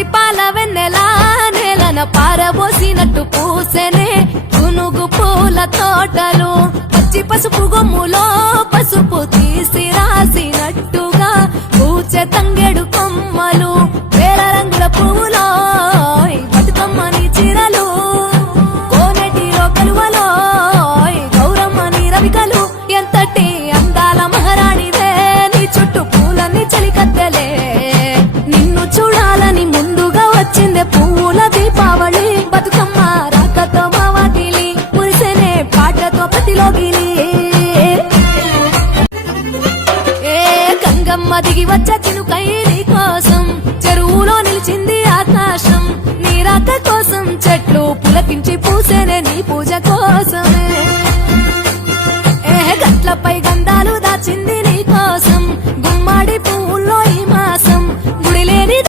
పచ్చి పాల వెన్నెలా నేలన పారబోసినట్టు పూసెనే గునుగు పూల తోటలు పచ్చి పసుపు గొమ్ములో పసుపు తీసి రాసినట్టుగా పూచె తంగెడు కొమ్మలు వేల రంగుల పువ్వులో బతుకమ్మని చీరలు కోనేటిలో కలువలో గౌరమ్మని రవికలు ఎంతటి అందాల మహారాణివే నీ చుట్టూ పూలన్నీ చలికత్తెలే నిన్ను చూడాలని ముందుగా వచ్చిందే పువ్వుల దీపావళి బతుకమ్మ రాకతో మా వాకిలి మురిసెనే పాటతో ప్రతిలోగిలి గంగమ్మ దిగి వచ్చ చినుకై నీ కోసం చెరువులో నిలిచింది ఆకాశం నీ రాక కోసం చెట్లు పులకించి పూసేనే నీ పూజ కోసమే గట్లపై గంధాలు దాచింది